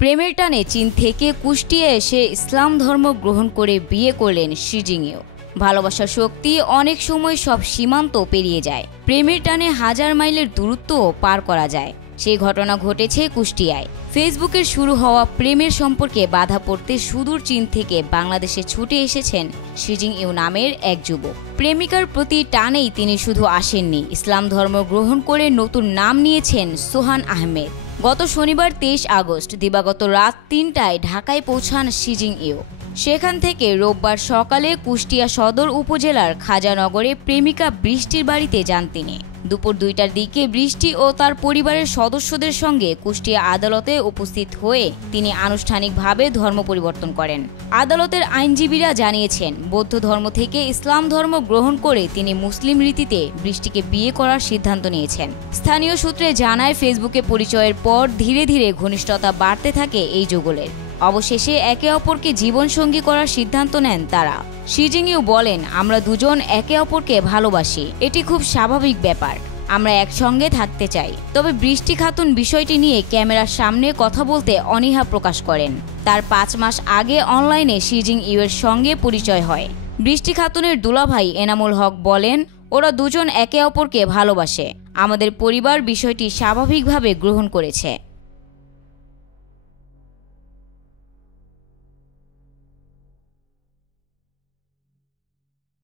প্রেমের টানে চীন থেকে কুষ্টিয়ায় এসে ইসলাম ধর্ম গ্রহণ করে বিয়ে করলেন শি জিংইউ। ভালোবাসার শক্তি অনেক সময় সব সীমান্ত পেরিয়ে যায়। প্রেমের টানে হাজার মাইলের দূরত্বও পার করা যায়। সেই ঘটনা ঘটেছে কুষ্টিয়ায়। ফেসবুকের শুরু হওয়া প্রেমের সম্পর্কে বাধা পড়তে সুদূর চীন থেকে বাংলাদেশে ছুটে এসেছেন শি জিংইউ নামের এক যুবক। প্রেমিকার প্রতি টানেই তিনি শুধু আসেননি, ইসলাম ধর্ম গ্রহণ করে নতুন নাম নিয়েছেন সোহান আহমেদ। গত শনিবার 23 আগস্ট দিবাগত রাত 3টায় ঢাকায় পৌঁছান শি জিংইউ। সেখান থেকে রোববার সকালে কুষ্টিয়া সদর উপজেলার খাজানগরে প্রেমিকা বৃষ্টির বাড়িতে যান তিনি। দুপুর 2টার দিকে বৃষ্টি ও তার পরিবারের সদস্যদের সঙ্গে কুষ্টিয়া আদালতে উপস্থিত হয়ে তিনি আনুষ্ঠানিকভাবে ধর্ম পরিবর্তন করেন। আদালতের আইনজীবীরা জানিয়েছেন, বৌদ্ধ ধর্ম থেকে ইসলাম ধর্ম গ্রহণ করে তিনি মুসলিম রীতিতে বৃষ্টিকে বিয়ে করার সিদ্ধান্ত নিয়েছেন। স্থানীয় সূত্রে জানায়, ফেসবুকে পরিচয়ের পর ধীরে ধীরে ঘনিষ্ঠতা বাড়তে থাকে এই যুগলের। অবশেষে একে অপরকে জীবনসঙ্গী করার সিদ্ধান্ত নেন তারা। শি জিংইউ বলেন, আমরা দুজন একে অপরকে ভালোবাসি, এটি খুব স্বাভাবিক ব্যাপার। আমরা একসঙ্গে থাকতে চাই। তবে বৃষ্টি খাতুন বিষয়টি নিয়ে ক্যামেরার সামনে কথা বলতে অনীহা প্রকাশ করেন। তার 5 মাস আগে অনলাইনে শি জিংইউ এর সঙ্গে পরিচয় হয়। বৃষ্টি খাতুনের দুলাভাই এনামুল হক বলেন, ওরা দুজন একে অপরকে ভালোবাসে। আমাদের পরিবার বিষয়টি স্বাভাবিকভাবে গ্রহণ করেছে।